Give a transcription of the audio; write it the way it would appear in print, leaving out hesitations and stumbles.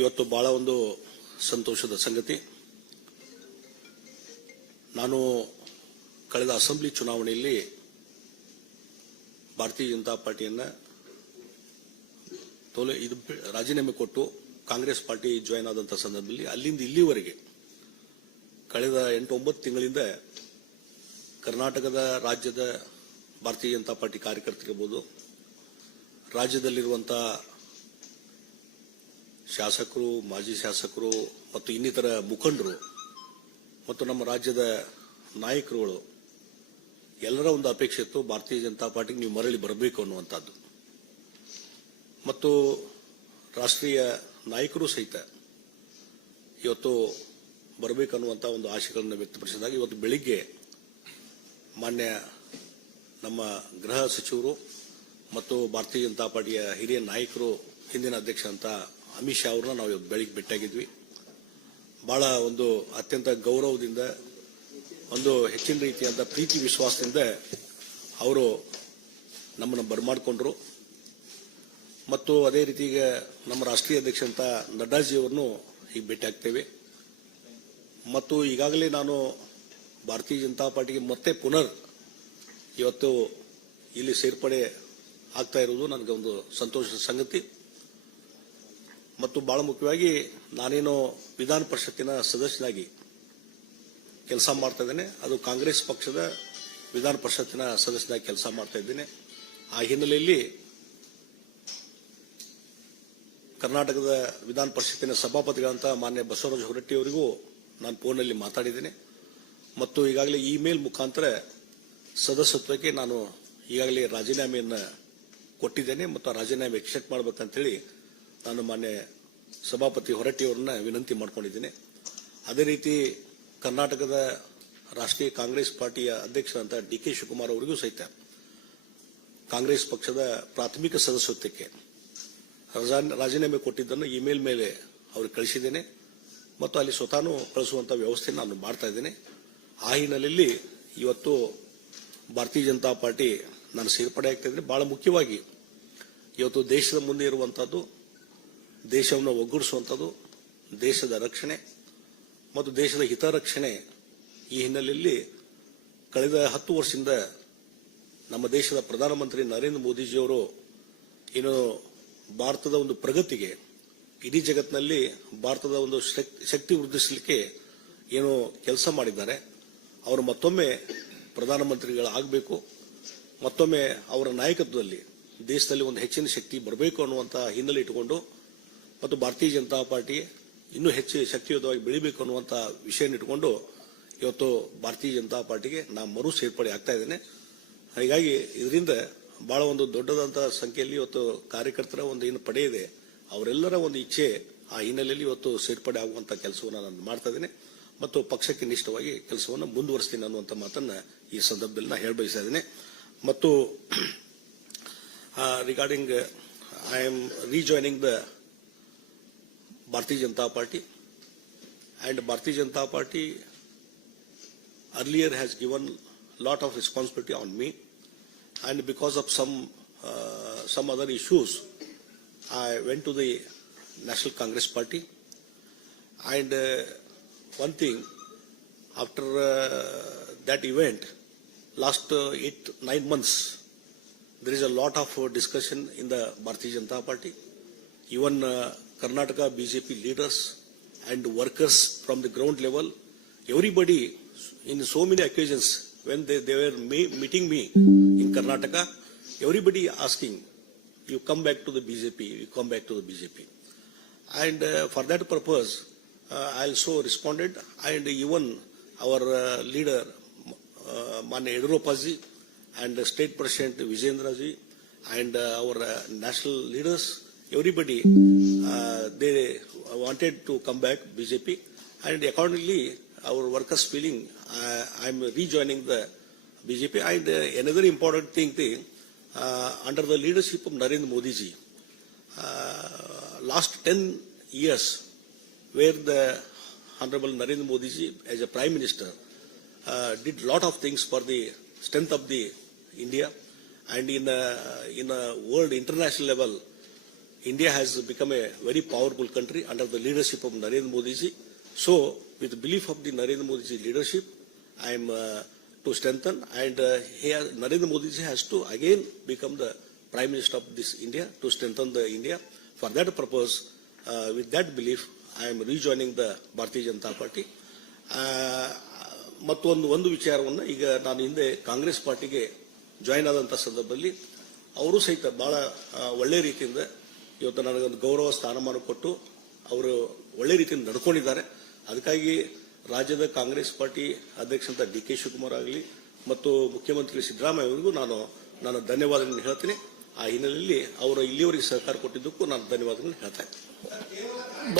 ಇವತ್ತು ಬಹಳ ಒಂದು ಸಂತೋಷದ ಸಂಗತಿ. ನಾನು ಕಳೆದ ಅಸೆಂಬ್ಲಿ ಚುನಾವಣೆಯಲ್ಲಿ ಭಾರತೀಯ ಜನತಾ ಪಾರ್ಟಿಯನ್ನ ರಾಜೀನಾಮೆ ಕೊಟ್ಟು ಕಾಂಗ್ರೆಸ್ ಪಾರ್ಟಿ ಜಾಯಿನ್ ಆದಂತಹ ಸಂದರ್ಭದಲ್ಲಿ ಅಲ್ಲಿಂದ ಇಲ್ಲಿವರೆಗೆ ಕಳೆದ 8-9 ತಿಂಗಳಿಂದ ಕರ್ನಾಟಕದ ರಾಜ್ಯದ ಭಾರತೀಯ ಜನತಾ ಪಾರ್ಟಿ ಕಾರ್ಯಕರ್ತರಿರಬಹುದು, ರಾಜ್ಯದಲ್ಲಿರುವಂತಹ ಶಾಸಕರು, ಮಾಜಿ ಶಾಸಕರು ಮತ್ತು ಇನ್ನಿತರ ಮುಖಂಡರು ಮತ್ತು ನಮ್ಮ ರಾಜ್ಯದ ನಾಯಕರುಗಳು ಎಲ್ಲರ ಒಂದು ಅಪೇಕ್ಷೆ ಇತ್ತು, ಭಾರತೀಯ ಜನತಾ ಪಾರ್ಟಿಗೆ ನೀವು ಮರಳಿ ಬರಬೇಕು ಅನ್ನುವಂಥದ್ದು. ಮತ್ತು ರಾಷ್ಟ್ರೀಯ ನಾಯಕರು ಸಹಿತ ಇವತ್ತು ಬರಬೇಕನ್ನುವಂಥ ಒಂದು ಆಶೆಗಳನ್ನು ವ್ಯಕ್ತಪಡಿಸಿದಾಗ ಇವತ್ತು ಬೆಳಿಗ್ಗೆ ಮಾನ್ಯ ನಮ್ಮ ಗೃಹ ಸಚಿವರು ಮತ್ತು ಭಾರತೀಯ ಜನತಾ ಪಾರ್ಟಿಯ ಹಿರಿಯ ನಾಯಕರು, ಹಿಂದಿನ ಅಧ್ಯಕ್ಷ ಅಂತ ಅಮಿತ್ ಶಾ ಅವ್ರನ್ನ ನಾವು ಇವತ್ತು ಬೆಳಿಗ್ಗೆ ಭೇಟಿಯಾಗಿದ್ವಿ. ಬಹಳ ಒಂದು ಅತ್ಯಂತ ಗೌರವದಿಂದ, ಒಂದು ಹೆಚ್ಚಿನ ರೀತಿಯಾದ ಪ್ರೀತಿ ವಿಶ್ವಾಸದಿಂದ ಅವರು ನಮ್ಮನ್ನು ಬರಮಾಡಿಕೊಂಡ್ರು. ಮತ್ತು ಅದೇ ರೀತಿ ಈಗ ನಮ್ಮ ರಾಷ್ಟ್ರೀಯ ಅಧ್ಯಕ್ಷ ಅಂತ ನಡ್ಡಾಜಿಯವರನ್ನು ಈಗ ಭೇಟಿ ಆಗ್ತೇವೆ. ಮತ್ತು ಈಗಾಗಲೇ ನಾನು ಭಾರತೀಯ ಜನತಾ ಪಾರ್ಟಿಗೆ ಮತ್ತೆ ಪುನರ್ ಇವತ್ತು ಇಲ್ಲಿ ಸೇರ್ಪಡೆ ಆಗ್ತಾ ಇರುವುದು ನನಗೆ ಒಂದು ಸಂತೋಷದ ಸಂಗತಿ. ಮತ್ತು ಬಹಳ ಮುಖ್ಯವಾಗಿ ನಾನೇನು ವಿಧಾನ ಪರಿಷತ್ತಿನ ಸದಸ್ಯನಾಗಿ ಕೆಲಸ ಮಾಡ್ತಾ ಇದ್ದೇನೆ, ಅದು ಕಾಂಗ್ರೆಸ್ ಪಕ್ಷದ ವಿಧಾನ ಪರಿಷತ್ತಿನ ಸದಸ್ಯನಾಗಿ ಕೆಲಸ ಮಾಡ್ತಾ ಇದ್ದೇನೆ. ಆ ಹಿನ್ನೆಲೆಯಲ್ಲಿ ಕರ್ನಾಟಕದ ವಿಧಾನ ಪರಿಷತ್ತಿನ ಸಭಾಪತಿಗಳಂತ ಮಾನ್ಯ ಬಸವರಾಜ ಹೊರಟ್ಟಿ ಅವರಿಗೂ ನಾನು ಫೋನ್ನಲ್ಲಿ ಮಾತಾಡಿದ್ದೇನೆ. ಮತ್ತು ಈಗಾಗಲೇ ಇಮೇಲ್ ಮುಖಾಂತರ ಸದಸ್ಯತ್ವಕ್ಕೆ ನಾನು ಈಗಾಗಲೇ ರಾಜೀನಾಮೆಯನ್ನು ಕೊಟ್ಟಿದ್ದೇನೆ ಮತ್ತು ಆ ರಾಜೀನಾಮೆ ಎಕ್ಸೆಪ್ಟ್ ಮಾಡಬೇಕಂತೇಳಿ ನಾನು ಮಾನ್ಯ ಸಭಾಪತಿ ಹೊರಟ್ಟಿ ಅವರನ್ನ ವಿನಂತಿ ಮಾಡಿಕೊಂಡಿದ್ದೇನೆ. ಅದೇ ರೀತಿ ಕರ್ನಾಟಕದ ರಾಷ್ಟ್ರೀಯ ಕಾಂಗ್ರೆಸ್ ಪಾರ್ಟಿಯ ಅಧ್ಯಕ್ಷರಂತ ಡಿ.ಕೆ. ಶಿವಕುಮಾರ್ ಅವರಿಗೂ ಸಹಿತ ಕಾಂಗ್ರೆಸ್ ಪಕ್ಷದ ಪ್ರಾಥಮಿಕ ಸದಸ್ಯತ್ವಕ್ಕೆ ರಾಜೀನಾಮೆ ಕೊಟ್ಟಿದ್ದನ್ನು ಇಮೇಲ್ ಮೇಲೆ ಅವ್ರಿಗೆ ಕಳಿಸಿದ್ದೇನೆ ಮತ್ತು ಅಲ್ಲಿ ಸ್ವತಃ ಕಳಿಸುವಂತ ವ್ಯವಸ್ಥೆ ನಾನು ಮಾಡ್ತಾ ಇದ್ದೇನೆ. ಆ ಹಿನ್ನೆಲೆಯಲ್ಲಿ ಇವತ್ತು ಭಾರತೀಯ ಜನತಾ ಪಾರ್ಟಿ ನಾನು ಸೇರ್ಪಡೆ ಆಗ್ತಾ ಇದ್ದೇನೆ. ಬಹಳ ಮುಖ್ಯವಾಗಿ ಇವತ್ತು ದೇಶದ ಮುಂದೆ ಇರುವಂತಹದ್ದು, ದೇಶವನ್ನು ಒಗ್ಗೂಡಿಸುವಂಥದ್ದು, ದೇಶದ ರಕ್ಷಣೆ ಮತ್ತು ದೇಶದ ಹಿತರಕ್ಷಣೆ. ಈ ಹಿನ್ನೆಲೆಯಲ್ಲಿ ಕಳೆದ 10 ವರ್ಷದಿಂದ ನಮ್ಮ ದೇಶದ ಪ್ರಧಾನಮಂತ್ರಿ ನರೇಂದ್ರ ಮೋದಿಜಿಯವರು ಏನು ಭಾರತದ ಒಂದು ಪ್ರಗತಿಗೆ, ಇಡೀ ಜಗತ್ತಿನಲ್ಲಿ ಭಾರತದ ಒಂದು ಶಕ್ತಿ ವೃದ್ಧಿಸಲಿಕ್ಕೆ ಏನು ಕೆಲಸ ಮಾಡಿದ್ದಾರೆ, ಅವರು ಮತ್ತೊಮ್ಮೆ ಪ್ರಧಾನಮಂತ್ರಿಗಳಾಗಬೇಕು, ಮತ್ತೊಮ್ಮೆ ಅವರ ನಾಯಕತ್ವದಲ್ಲಿ ದೇಶದಲ್ಲಿ ಒಂದು ಹೆಚ್ಚಿನ ಶಕ್ತಿ ಬರಬೇಕು ಅನ್ನುವಂತಹ ಹಿನ್ನೆಲೆ ಇಟ್ಟುಕೊಂಡು ಮತ್ತು ಭಾರತೀಯ ಜನತಾ ಪಾರ್ಟಿ ಇನ್ನೂ ಹೆಚ್ಚು ಶಕ್ತಿಯುತವಾಗಿ ಬೆಳಿಬೇಕು ಅನ್ನುವಂಥ ವಿಷಯ ಇಟ್ಟುಕೊಂಡು ಇವತ್ತು ಭಾರತೀಯ ಜನತಾ ಪಾರ್ಟಿಗೆ ನಾನು ಮರು ಸೇರ್ಪಡೆ ಆಗ್ತಾ ಇದ್ದೇನೆ. ಹೀಗಾಗಿ ಇದರಿಂದ ಬಹಳ ಒಂದು ದೊಡ್ಡದಂತಹ ಸಂಖ್ಯೆಯಲ್ಲಿ ಇವತ್ತು ಕಾರ್ಯಕರ್ತರ ಒಂದು ಏನು ಪಡೆ ಇದೆ, ಅವರೆಲ್ಲರ ಒಂದು ಇಚ್ಛೆ, ಆ ಹಿನ್ನೆಲೆಯಲ್ಲಿ ಇವತ್ತು ಸೇರ್ಪಡೆ ಆಗುವಂತ ಕೆಲಸವನ್ನು ನಾನು ಮಾಡ್ತಾ ಇದ್ದೇನೆ ಮತ್ತು ಪಕ್ಷಕ್ಕೆ ನಿಷ್ಠವಾಗಿ ಕೆಲಸವನ್ನು ಮುಂದುವರಿಸ್ತೀನಿ ಅನ್ನುವಂಥ ಮಾತನ್ನ ಈ ಸಂದರ್ಭದಲ್ಲಿ ನಾನು ಹೇಳಬಯಸ್ತಾ ಇದ್ದೇನೆ. ಮತ್ತು regarding I am ರೀಜಾಯ್ನಿಂಗ್ the Bharatiya Janata Party, and Bharatiya Janata Party earlier has given a lot of responsibility on me, and because of some other issues, I went to the National Congress Party. And one thing, after that event, last 8-9 months, there is a lot of discussion in the Bharatiya Janata Party. Even Karnataka BJP leaders and workers from the ground level, everybody in so many occasions when they were meeting me in Karnataka, everybody asking, you come back to the BJP, you come back to the BJP. And for that purpose, I also responded, and even our leader, Manya Yediyurappa ji, and State President Vijayendra ji, and our national leaders, everybody, they wanted to come back BJP, and accordingly our workers feeling I am rejoining the BJP. And another important thing, under the leadership of Narendra Modi ji, last 10 years, where the Honorable Narendra Modi ji as a Prime Minister did a lot of things for the strength of the India, and in a world international level, India has become a very powerful country under the leadership of Narendra Modi ji. So, with the belief of the Narendra Modi ji leadership, I am to strengthen, and Narendra Modi ji has to again become the Prime Minister of this India to strengthen the India. For that purpose, with that belief, I am rejoining the Bharatiya Janata Party. ಒಂದು ವಿಚಾರವನ್ನು ಈಗ ನಾನು ಹಿಂದೆ ಕಾಂಗ್ರೆಸ್ ಪಾರ್ಟಿಗೆ join ಆದಂಥ ಸಂದರ್ಭದಲ್ಲಿ ಅವರು ಸಹಿತ ಬಹಳ ಒಳ್ಳೆ ರೀತಿಯಿಂದ ಇವತ್ತು ನನಗೊಂದು ಗೌರವ ಸ್ಥಾನಮಾನ ಕೊಟ್ಟು ಅವರು ಒಳ್ಳೆ ರೀತಿಯಿಂದ ನಡ್ಕೊಂಡಿದ್ದಾರೆ. ಅದಕ್ಕಾಗಿ ರಾಜ್ಯದ ಕಾಂಗ್ರೆಸ್ ಪಾರ್ಟಿ ಅಧ್ಯಕ್ಷ DK ಶಿವಕುಮಾರ್ ಆಗಲಿ ಮತ್ತು ಮುಖ್ಯಮಂತ್ರಿ ಸಿದ್ದರಾಮಯ್ಯ ಅವರಿಗೂ ನಾನು ಧನ್ಯವಾದಗಳನ್ನು ಹೇಳ್ತೀನಿ. ಆ ಹಿನ್ನೆಲೆಯಲ್ಲಿ ಅವರು ಇಲ್ಲಿಯವರೆಗೆ ಸಹಕಾರ ಕೊಟ್ಟಿದ್ದಕ್ಕೂ ನಾನು ಧನ್ಯವಾದಗಳನ್ನು ಹೇಳ್ತಾ ಇದ್ದೀನಿ.